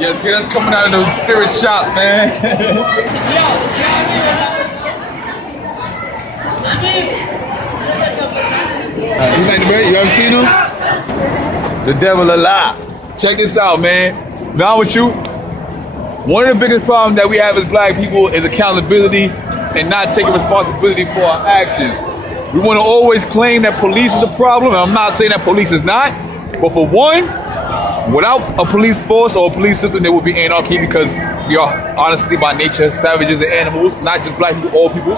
Yes, that's coming out of the spirit shop, man. You ever seen him? The devil a lie. Check this out, man. Now with you, one of the biggest problems that we have as black people is accountability and not taking responsibility for our actions. We want to always claim that police is the problem, and I'm not saying that police is not, but for one, without a police force or a police system, there would be anarchy because we are honestly by nature savages and animals, not just black people, all people.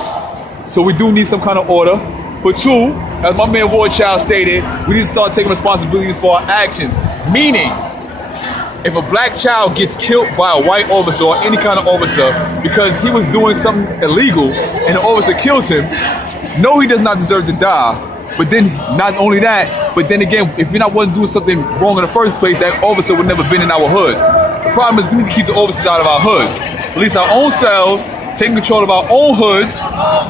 So we do need some kind of order. For two, as my man Wardchild stated, we need to start taking responsibilities for our actions. Meaning, if a black child gets killed by a white officer or any kind of officer because he was doing something illegal and the officer kills him, no, he does not deserve to die. But then, not only that, but then again, if you're not wasn't doing something wrong in the first place, that officer would never been in our hoods. The problem is we need to keep the officers out of our hoods. Police our own selves, taking control of our own hoods,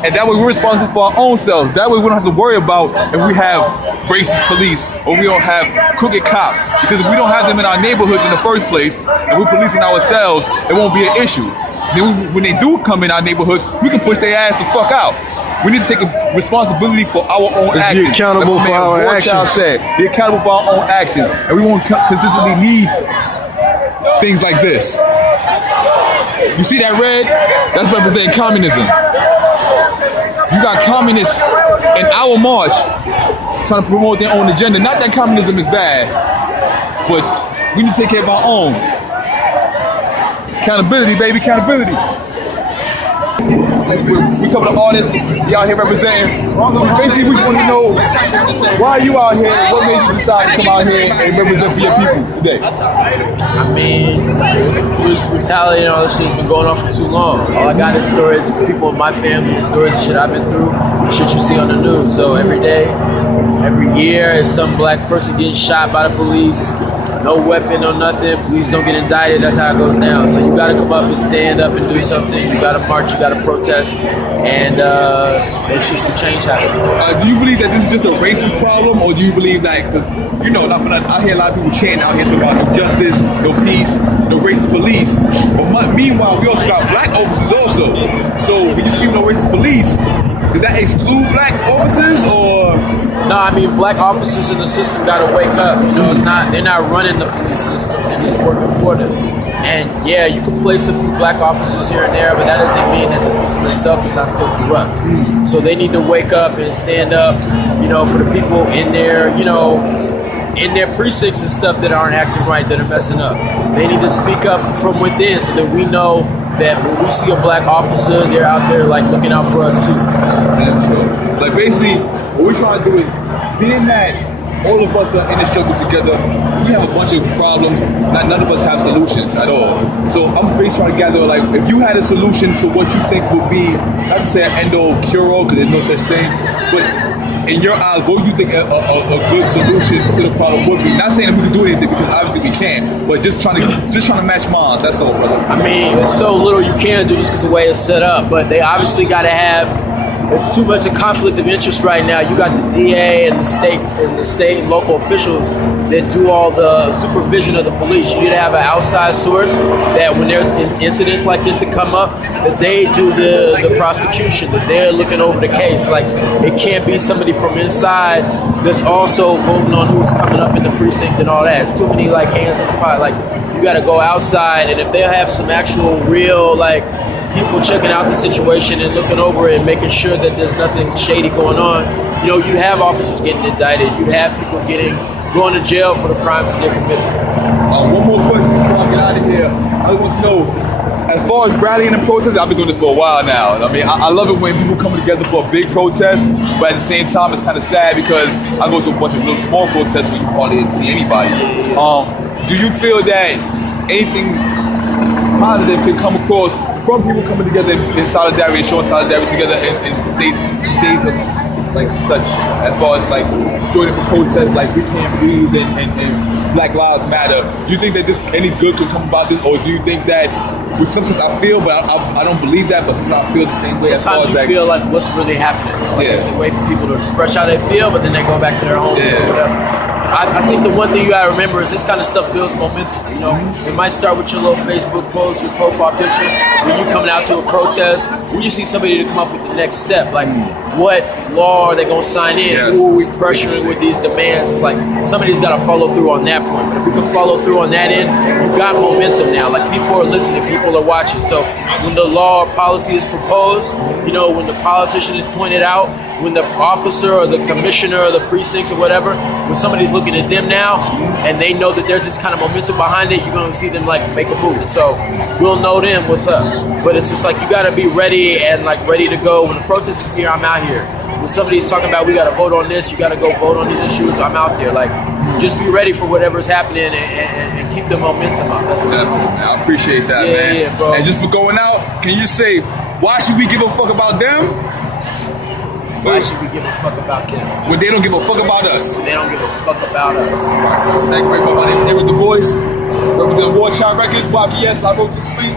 and that way we're responsible for our own selves. That way we don't have to worry about if we have racist police or we don't have crooked cops. Because if we don't have them in our neighborhoods in the first place and we're policing ourselves, it won't be an issue. Then when they do come in our neighborhoods, we can push their ass the fuck out. We need to take responsibility for our own actions. Be accountable for our actions. Be accountable for our own actions. And we won't consistently need things like this. You see that red? That's representing communism. You got communists in our march trying to promote their own agenda. Not that communism is bad, but we need to take care of our own. Accountability, baby, accountability. We cover the artists, you out here representing. Basically, we want to know why you out here, what made you decide to come out here and represent for your people today? I mean, police brutality and all this shit's been going on for too long. All I got is stories of people in my family and stories of shit I've been through, shit you see on the news. So every day, every year, is some black person getting shot by the police. No weapon, no nothing. Police don't get indicted. That's how it goes down. So you got to come up and stand up and do something. You got to march. You got to protest, and make sure some change happens. Do you believe that this is just a racist problem, or do you believe that, you know, I hear a lot of people chanting out here talking about no justice, no peace, no racist police. But meanwhile, we also got black officers also. So when you keep no racist police, did that exclude black officers, or? No, I mean, black officers in the system got to wake up. You know, they're not running the police system. They're just working for them. And yeah, you can place a few black officers here and there, but that doesn't mean that the system itself is not still corrupt. So they need to wake up and stand up, you know, for the people in their, you know, in their precincts and stuff that aren't acting right, that are messing up. They need to speak up from within so that we know that when we see a black officer, they're out there like looking out for us too. That's true. Like basically, what we're trying to do is, being that all of us are in this struggle together, we have a bunch of problems. None of us have solutions at all. So I'm really trying to gather, like, if you had a solution to what you think would be, not to say an end-all cure-all, because there's no such thing, but in your eyes, what do you think a good solution to the problem would be? Not saying that we can do anything, because obviously we can't, but just trying to match minds. That's all, brother. I mean, it's so little you can do just because of the way it's set up, but they obviously got to have. There's too much a conflict of interest right now. You got the DA and the state and local officials that do all the supervision of the police. You need to have an outside source that when there's incidents like this that come up, that they do the prosecution, that they're looking over the case. Like, it can't be somebody from inside that's also voting on who's coming up in the precinct and all that. It's too many like hands in the pot. Like, you got to go outside, and if they have some actual real like people checking out the situation and looking over it and making sure that there's nothing shady going on, you know, you'd have officers getting indicted. You'd have people going to jail for the crimes that they're committing. One more question before I get out of here. I want to know, as far as rallying and protesting, I've been doing this for a while now. I mean, I love it when people come together for a big protest, but at the same time, it's kind of sad because I go to a bunch of little small protests where you hardly see anybody. Do you feel that anything positive can come across from people coming together in solidarity, showing solidarity together in states of like such, as far as like joining for protests like We Can't Breathe and Black Lives Matter? Do you think that any good could come about this, or do you think that, which sometimes I feel, but I don't believe that, but sometimes I feel the same way? Sometimes you feel like what's really happening. Like, it's a way for people to express how they feel, but then they go back to their homes and do whatever. I think the one thing you gotta remember is this kind of stuff builds momentum. You know, it might start with your little Facebook post, your profile picture. When you coming out to a protest, we just need somebody to come up with the next step. Like, what law are they gonna sign in? Yes. Who are we pressuring with these demands? It's like somebody's got to follow through on that point. But if we can follow through on that end, you got momentum now. Like, people are listening, people are watching. So when the law or policy is proposed, you know, when the politician is pointed out, when the officer or the commissioner or the precincts or whatever, when somebody's looking at them now and they know that there's this kind of momentum behind it, you're going to see them like make a move. So we'll know then what's up. But it's just like you got to be ready and like ready to go. When the protest is here, I'm out here. When somebody's talking about we got to vote on this, you got to go vote on these issues, I'm out there. Like, just be ready for whatever's happening and keep the momentum up. That's Definitely, man. I appreciate that, Yeah, man. yeah, bro. And just for going out, can you say, why should we give a fuck about them? Why should we give a fuck about them? When they don't give a fuck about us. They don't give a fuck about us. Thank you very much. My name is a.r.e.s. DAVOICE. Represent War Child Records, a.r.e.s. I wrote to sleep.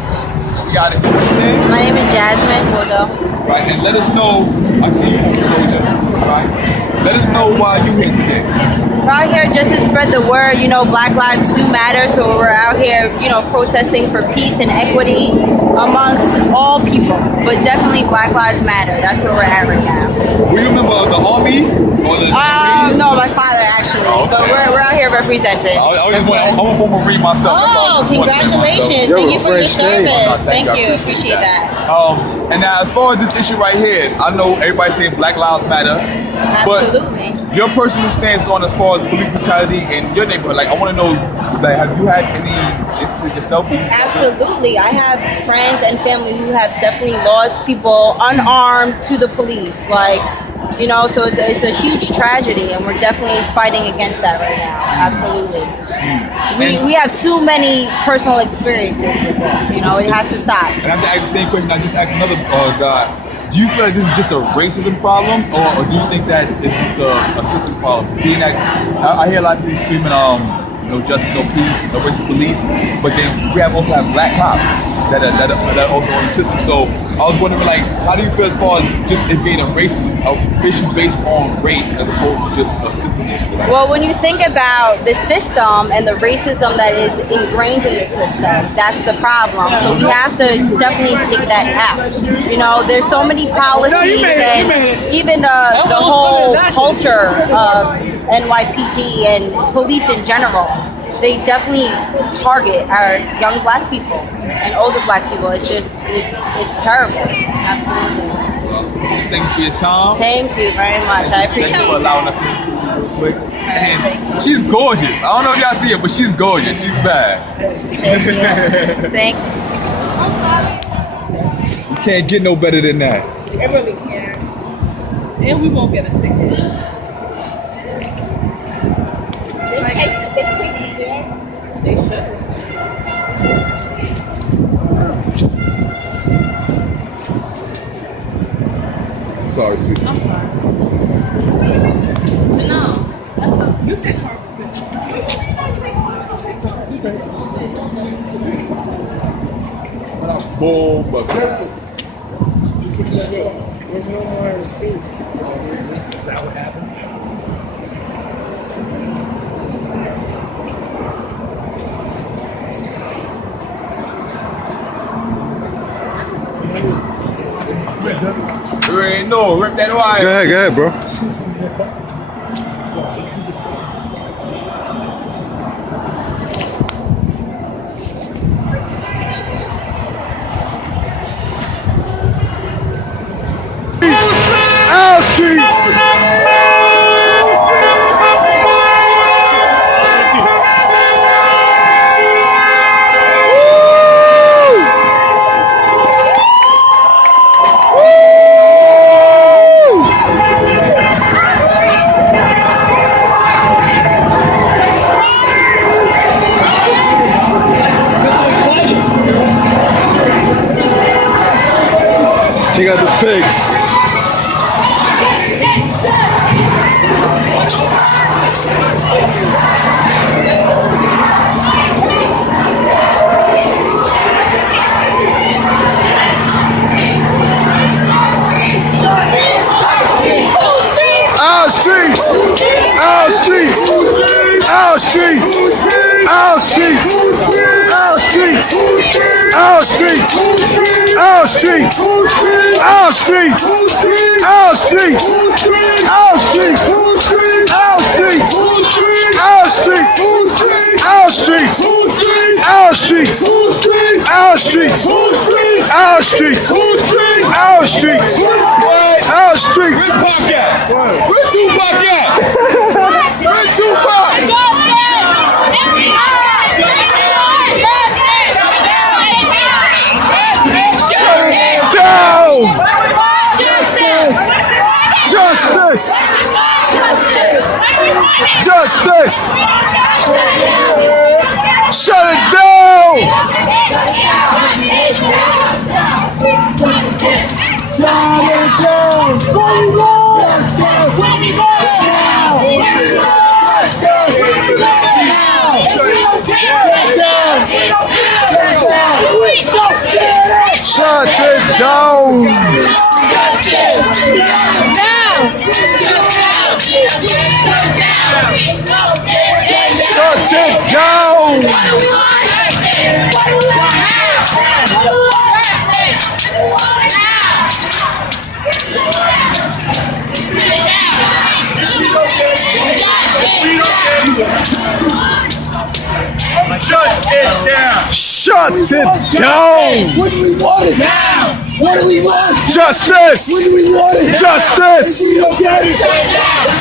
We out of here. What's your name? My name is Jasmine Bordeaux. Right, and let us know, I see you from Soldier, right? Let us know why you here today. We're out here just to spread the word. You know, Black lives do matter, so we're out here, you know, protesting for peace and equity amongst all people. But definitely Black lives matter. That's where we're at right now. Were you a member of the Army or the Marines? No, my father actually. Oh, okay. But we're out here representing. I'm a former Marine myself. That's all I Oh, just wanted to make congratulations. myself. Thank you for your French name. service. Thank Thank you. you. I appreciate Appreciate that. And now, as far as this issue right here, I know everybody's saying Black Lives Matter, Absolutely. but your personal stance on as far as police brutality in your neighborhood, like I want to know, like, have you had any instances yourself? Absolutely. I have friends and family who have definitely lost people unarmed to the police. Like, you know, so it's a huge tragedy, and we're definitely fighting against that right now. Absolutely. We have too many personal experiences with this. You know, it has to stop. And I have to ask the same question I just asked another guy. Do you feel like this is just a racism problem, or do you think that this is a system problem? Being that I hear a lot of people screaming, no justice, no peace, no racist police, but then we also have black cops that are also on the system. So I was wondering, like, how do you feel as far as just it being a issue based on race as opposed to just a system issue? Well, when you think about the system and the racism that is ingrained in the system, that's the problem. So we have to definitely take that out. You know, there's so many policies and even the whole culture of NYPD and police in general. They definitely target our young Black people and older Black people. It's just, it's terrible. Absolutely. Well, thank you for your time. Thank you very much. I appreciate Thank you for it. allowing us to real quick. Thank And you. she's gorgeous. I don't know if y'all see her, but she's gorgeous. She's bad. Thank you. You can't get no better than that. It really can. And we won't get a ticket. They take the game. They should. Sorry, sweetie. I'm sorry. Janelle, that's not, you take her Boom, but There's no more space. Is that what happened? you ain't know. Rip that wire. Go ahead, bro. Check out the pigs. Our streets! Our streets! streets. Our streets. Our streets. Our streets. Our streets. Our streets. Our streets. Our streets. Our streets. Our streets. Our streets. Our streets. Our streets. Our streets. Our streets. Our streets. Where's Pac at? Where's Tupac at? Where's Tupac? Shut it down! Justice! Justice! Shut it down! Shut it down! Shut it down! Shut it down. Shut it down! What do we want it now? What do we want? Justice! What do we want it? Justice! We don't get it.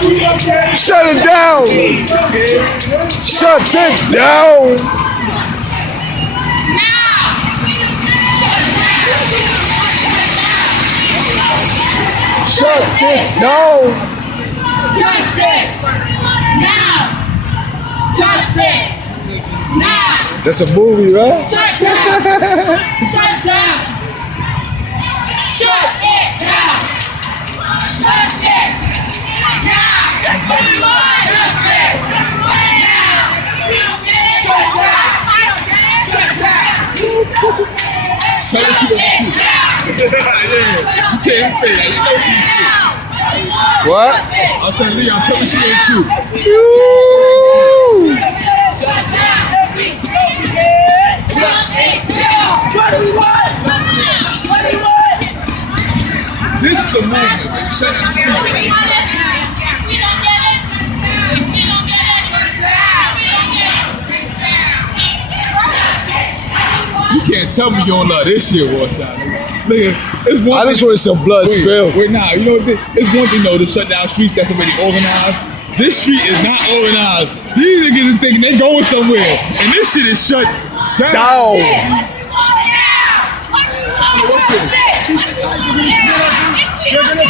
We don't get it. Shut it down! Shut it down! Shut it down! Justice! Now! Justice! Now! That's a movie, right? Shut down! Shut down! Shut it down! Justice! Now! Justice! Now! Shut down! Tell what you want to do. Yeah, you can't even say that. You know she ain't What? I'll tell Leon, tell me she ain't cute. What do we want? What do we want? This is a movement, man. Shut down the street. You can't tell me you don't love this shit, boy, child. Nigga, it's one I just wanted some blood spilled. Wait, nah, you know what? It's one thing though to shut down streets that's already organized. This street is not organized. These niggas is thinking they going somewhere, and this shit is shut down.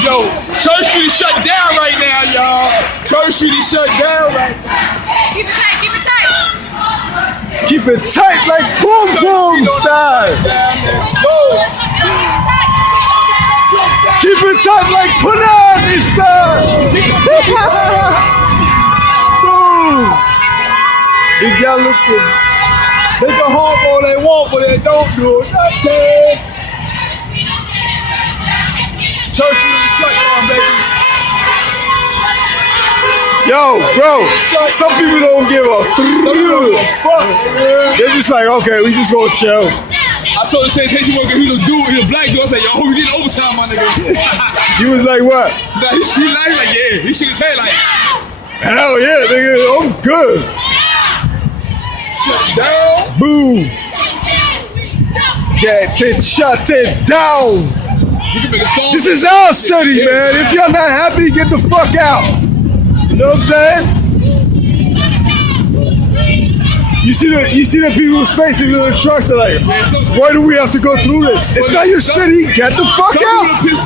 Yo, Church Street is shut down right now, y'all. Church Street is shut down right now. Keep it tight, keep it tight. Keep it tight like boom boom style. Keep it tight like Punani style. Boom. They got looking. They can honk all they want, but they don't do it. Okay. Church is shut down, baby. Yo, bro, some people don't give a fuck. They're just like, okay, we just gonna chill. I told the sanitation worker he was a dude, he was a black dude. I said, yo, we getting overtime, my nigga. He was like, what? Nah, he like, yeah. He shook his head like, Hell yeah, nigga, I'm good. shut down. Boom. Get it, shut it down. We can make a song. This is our city, man. If y'all not happy, get the fuck out. You know what I'm saying? You see the people's faces in the trucks are like, why do we have to go through this? It's not your city. Get the fuck Some out. people are pissed off.